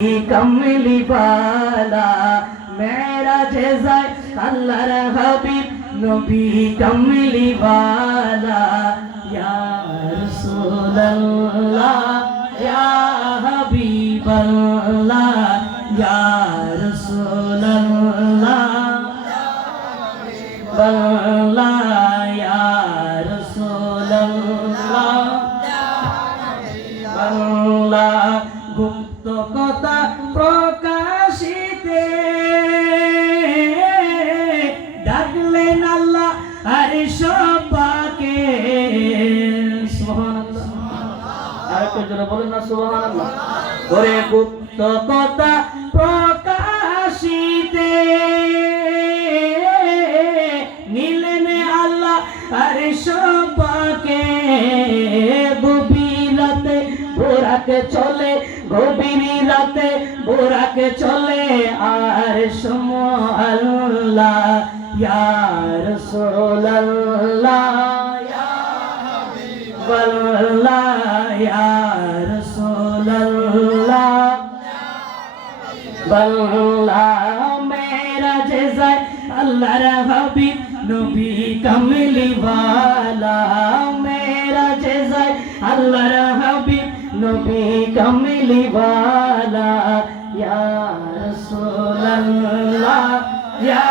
कमली वाला मेराजे जाए अल्लाहर हबीब नबी कमली वाला या रसूलल्लाह या हबीबल्लाह या रसूलल्लाह बल्लाह या रसूलल्लाह बल्लाह गुप्त কথা প্রকাশিতে ডাকলেন আল্লাহ আর সবাকে সুবহানাল্লাহ আর একটু জোরে বলেন না সুবহানাল্লাহ ওরে গুপ্ত কথা প্রকাশিতে নিলেন আল্লাহ আর সবাকে গভীরাতে বোরাকে চলে গভীর রাতে বোরাকে চলে আর সমো আল্লাহ ইয়া রাসূলুল্লাহ ইয়া হাবিবাল্লাহ ইয়া রাসূলুল্লাহ বাল্লাহ মেরাজে যায় আল্লাহর হাবিব নবী কামলি ওয়ালা মেরাজে যায় আল্লাহর হাবিব নবী কমলি ওয়ালা ইয়া রাসূলুল্লাহ ইয়া